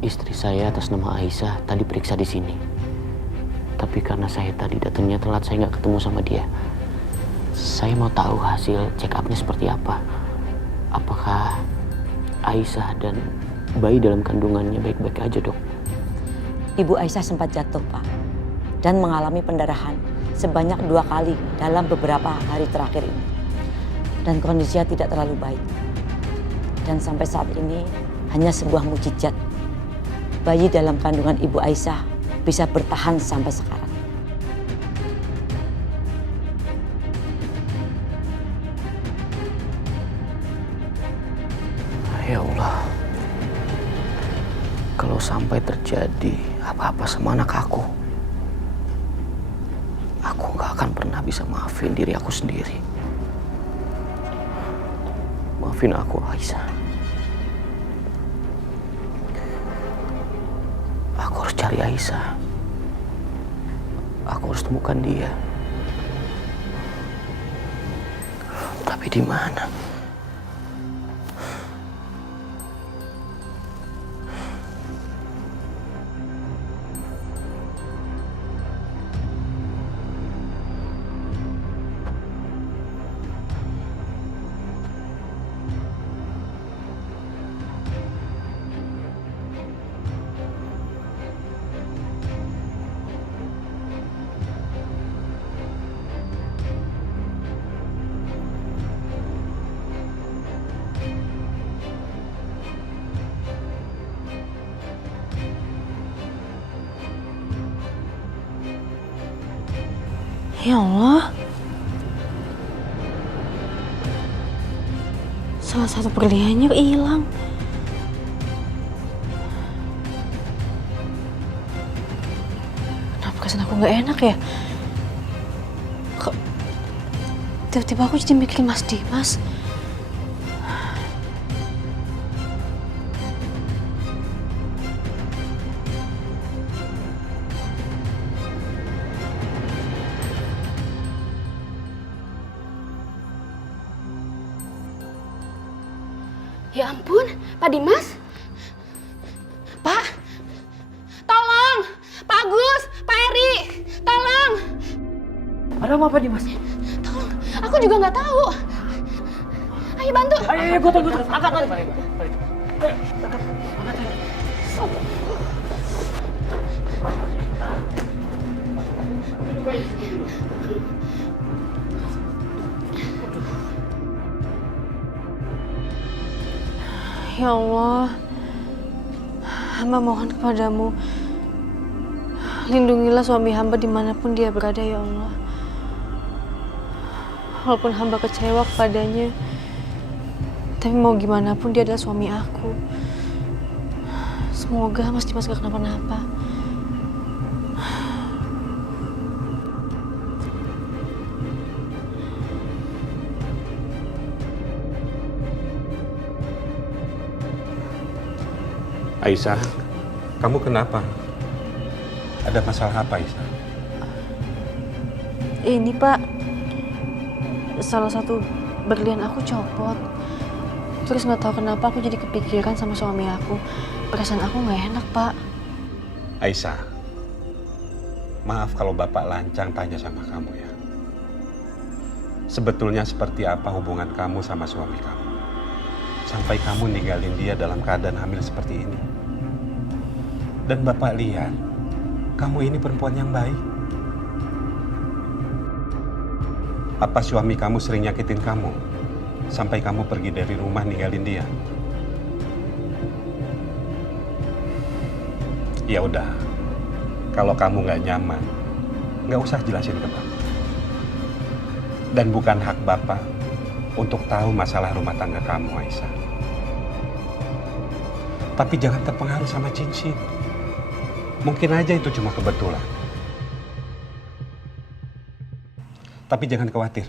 Istri saya atas nama Aisyah tadi periksa di sini. Tapi karena saya tadi datangnya telat, saya nggak ketemu sama dia. Saya mau tahu hasil check up-nya seperti apa. Apakah Aisyah dan bayi dalam kandungannya baik-baik aja, Dok? Ibu Aisyah sempat jatuh, Pak, dan mengalami pendarahan sebanyak 2 kali dalam beberapa hari terakhir ini. Dan kondisinya tidak terlalu baik. Dan sampai saat ini hanya sebuah mukjizat. Bayi dalam kandungan Ibu Aisyah bisa bertahan sampai sekarang. Ya Allah, kalau sampai terjadi apa-apa sama anak aku nggak akan pernah bisa maafin diri aku sendiri. Maafin aku, Aisyah. Aku harus cari Aisyah. Aku harus temukan dia. Tapi di mana? Ya Allah, salah satu berliannya hilang. Kenapa kesan aku nggak enak ya? Kok tiba-tiba aku jadi mikirin Mas Dimas. Ya ampun, Pak Dimas. Pak, tolong. Pak Agus, Pak Eri, tolong. Ada apa, Pak Dimas? Tolong, aku juga nggak tahu. Ayo bantu. Ayo, gue tunggu. Angkat, Ya Allah, hamba mohon kepadamu, lindungilah suami hamba dimanapun dia berada, ya Allah. Walaupun hamba kecewa kepadanya, tapi mau gimana pun dia adalah suami aku. Semoga Mas Dimas gak kenapa-napa. Aisyah, kamu kenapa? Ada masalah apa, Aisyah? Ini Pak, salah satu berlian aku copot. Terus nggak tahu kenapa aku jadi kepikiran sama suami aku. Perasaan aku nggak enak, Pak. Aisyah, maaf kalau Bapak lancang tanya sama kamu ya. Sebetulnya seperti apa hubungan kamu sama suami kamu? Sampai kamu ninggalin dia dalam keadaan hamil seperti ini. Dan Bapak lihat, kamu ini perempuan yang baik. Apa suami kamu sering nyakitin kamu? Sampai kamu pergi dari rumah ninggalin dia? Ya udah, kalau kamu nggak nyaman, nggak usah jelasin ke Bapak. Dan bukan hak Bapak untuk tahu masalah rumah tangga kamu, Aisyah. Tapi jangan terpengaruh sama cincin. Mungkin aja itu cuma kebetulan. Tapi jangan khawatir.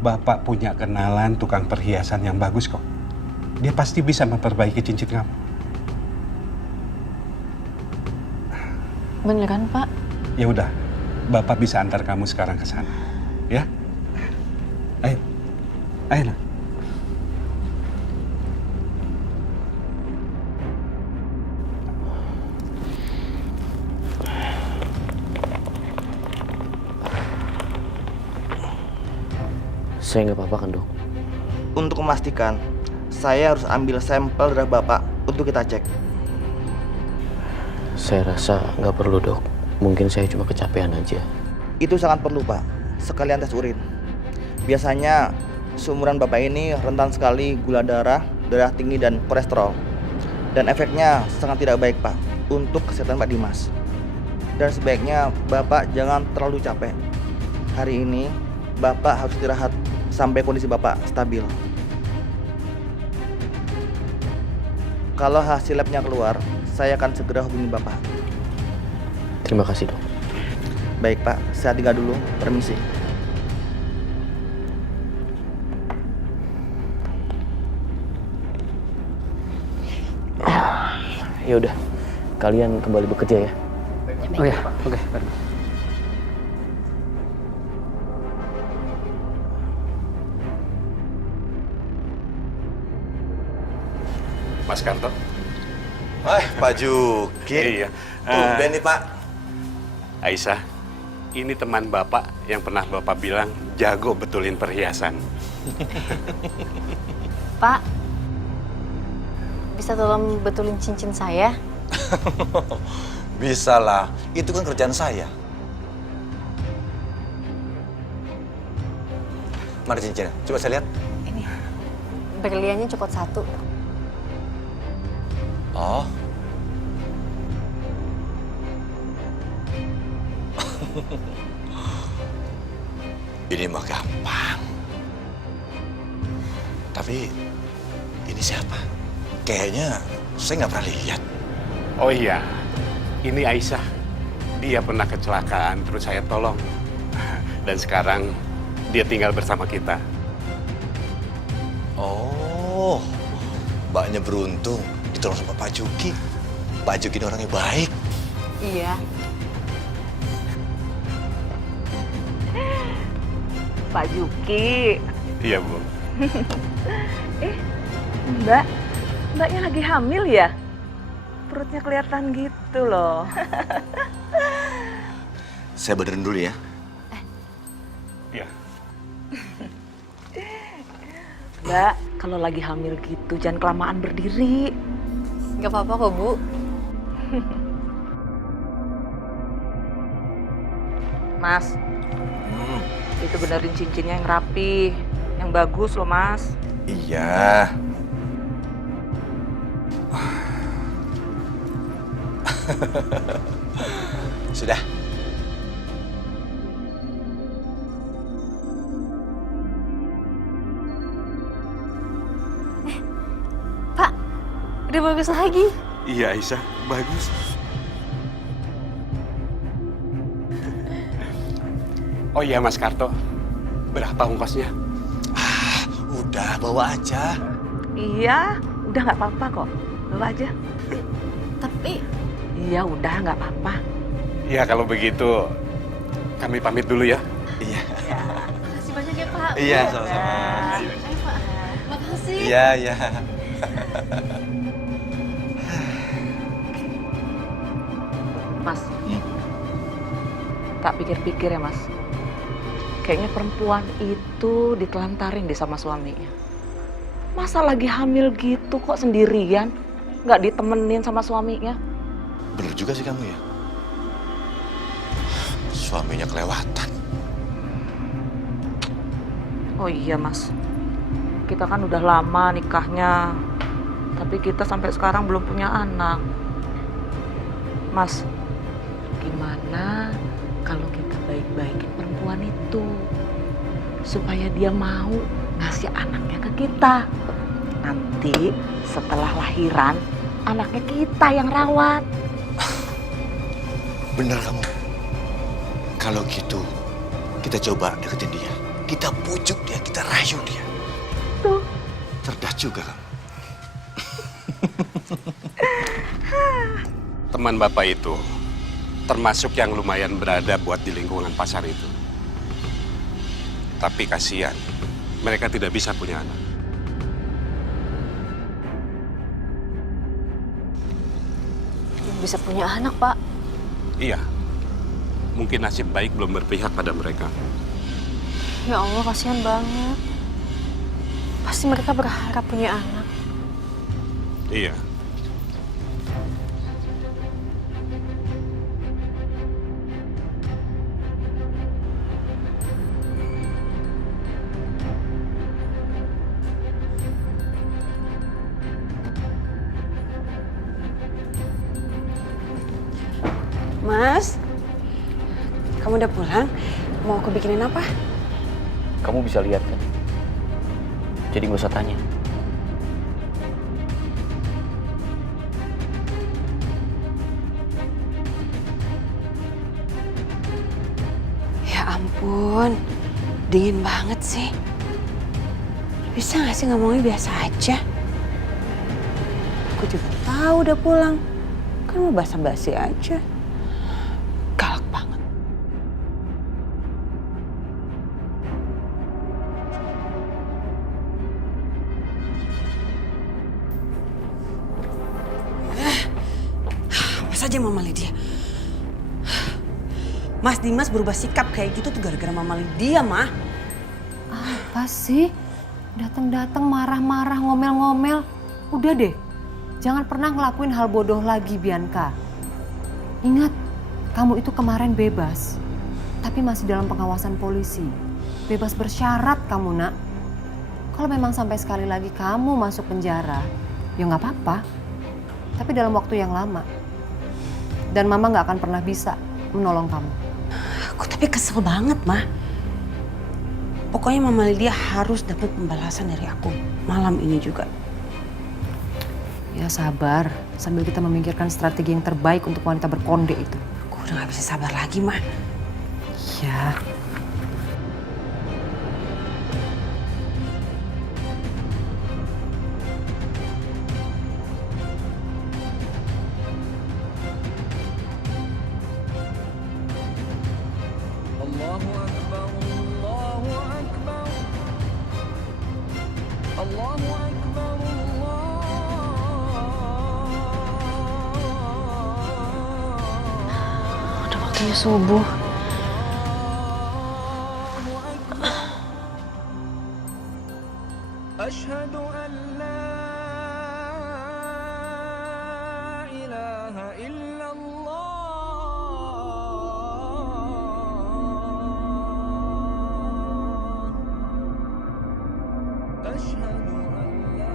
Bapak punya kenalan tukang perhiasan yang bagus kok. Dia pasti bisa memperbaiki cincin kamu. Beneran, Pak? Ya udah, Bapak bisa antar kamu sekarang ke sana. Ya? Ayo. Ayo, nak. Saya nggak apa-apa kan, Dok? Untuk memastikan, saya harus ambil sampel darah Bapak untuk kita cek. Saya rasa nggak perlu, Dok. Mungkin saya cuma kecapean aja. Itu sangat perlu, Pak. Sekalian tes urin. Biasanya seumuran Bapak ini rentan sekali gula darah tinggi dan kolesterol. Dan efeknya sangat tidak baik, Pak, untuk kesehatan Pak Dimas. Dan sebaiknya Bapak jangan terlalu capek. Hari ini Bapak harus istirahat sampai kondisi Bapak stabil. Kalau hasil labnya keluar, saya akan segera hubungi Bapak. Terima kasih, Dok. Baik, Pak. Saya tinggal dulu. Permisi. Ya udah, kalian kembali bekerja ya. Oh ya, oke. Mas Karto. Pak Juki. Iya. Tumben nih, Pak. Aisyah, ini teman Bapak yang pernah Bapak bilang jago betulin perhiasan. Pak, bisa tolong betulin cincin saya? Bisa lah, itu kan kerjaan saya. Mana cincinnya? Coba saya lihat. Ini, berliannya copot 1. Oh. Ini mah gampang. Tapi ini siapa? Kayaknya saya nggak pernah lihat. Oh iya, ini Aisyah. Dia pernah kecelakaan, terus saya tolong. Dan sekarang dia tinggal bersama kita. Oh, Mbaknya beruntung ditolong sama Pak Juki. Pak Juki ini orangnya baik. Iya. Pak Juki. Iya, Bu. Mbaknya lagi hamil ya? Perutnya kelihatan gitu loh. Saya benerin dulu ya. Iya. Mbak, kalau lagi hamil gitu jangan kelamaan berdiri. Gak apa-apa kok, Bu. Mas, itu benerin cincinnya yang rapi, yang bagus loh, Mas. Iya. Sudah. Pak, udah bagus lagi. Iya, Aisyah. Bagus. Oh iya, Mas Karto. Berapa ongkosnya? Udah, bawa aja. Iya, udah nggak apa-apa kok. Bawa aja. Tapi Iya, udah nggak apa-apa. Ya, kalau begitu kami pamit dulu ya. Iya. makasih banyak ya, Pak. Iya, sama-sama. Ayo, Pak. Makasih. Iya, iya. Mas, tak pikir-pikir ya, Mas. Kayaknya perempuan itu ditelantarin deh sama suaminya. Masa lagi hamil gitu kok sendirian? Nggak ditemenin sama suaminya? Bener juga sih kamu ya. Suaminya kelewatan. Oh iya, Mas. Kita kan udah lama nikahnya. Tapi kita sampai sekarang belum punya anak. Mas, gimana kalau kita baik-baikin perempuan itu? Supaya dia mau ngasih anaknya ke kita. Nanti setelah lahiran, anaknya kita yang rawat. Bener kamu. Kalau gitu, kita coba deketin dia. Kita pujuk dia, kita rayu dia. Tuh. Cerdas juga kamu. Teman Bapak itu termasuk yang lumayan berada buat di lingkungan pasar itu. Tapi kasihan, mereka tidak bisa punya anak. Belum bisa punya anak, Pak. Iya, mungkin nasib baik belum berpihak pada mereka. Ya Allah, kasihan banget. Pasti mereka berharap punya anak. Iya. Mas, kamu udah pulang? Mau aku bikinin apa? Kamu bisa lihat kan? Jadi gak usah tanya. Ya ampun, dingin banget sih. Bisa gak sih ngomongnya biasa aja? Aku juga tahu udah pulang. Kan mau basa-basi aja. Galak banget. Apa saja Mama Lydia? Mas Dimas berubah sikap kayak gitu tuh gara-gara Mama Lydia, Mah. Apa sih? Datang-datang marah-marah, ngomel-ngomel. Udah deh, jangan pernah ngelakuin hal bodoh lagi, Bianca. Ingat, kamu itu kemarin bebas, tapi masih dalam pengawasan polisi. Bebas bersyarat kamu, Nak. Kalau memang sampai sekali lagi kamu masuk penjara, ya nggak apa-apa. Tapi dalam waktu yang lama. Dan Mama nggak akan pernah bisa menolong kamu. Aku tapi kesel banget, Mah. Pokoknya Mama Lydia harus dapat pembalasan dari aku malam ini juga. Ya sabar, sambil kita memikirkan strategi yang terbaik untuk wanita berkonde itu. Aku udah gak bisa sabar lagi, Mah. Ya. Allahu Akbar, Allahu Akbar. Allahu Akbar, Udah waktunya subuh. Asyhadu an la ilaha illallah. Asyhadu an la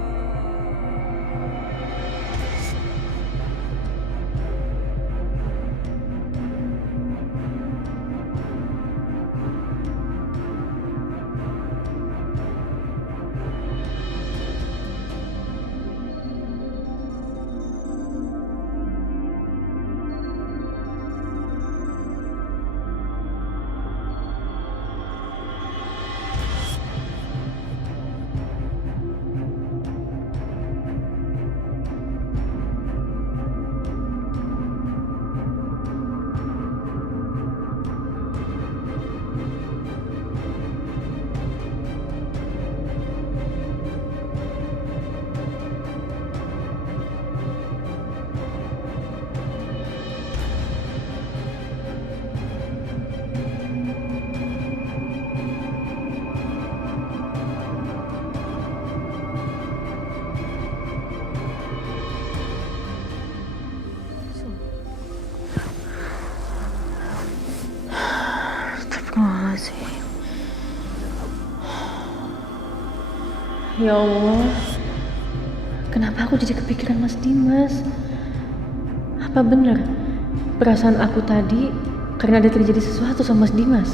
Astagfirullahaladzim. Ya Allah, kenapa aku jadi kepikiran Mas Dimas? Apa benar perasaan aku tadi karena ada terjadi sesuatu sama Mas Dimas?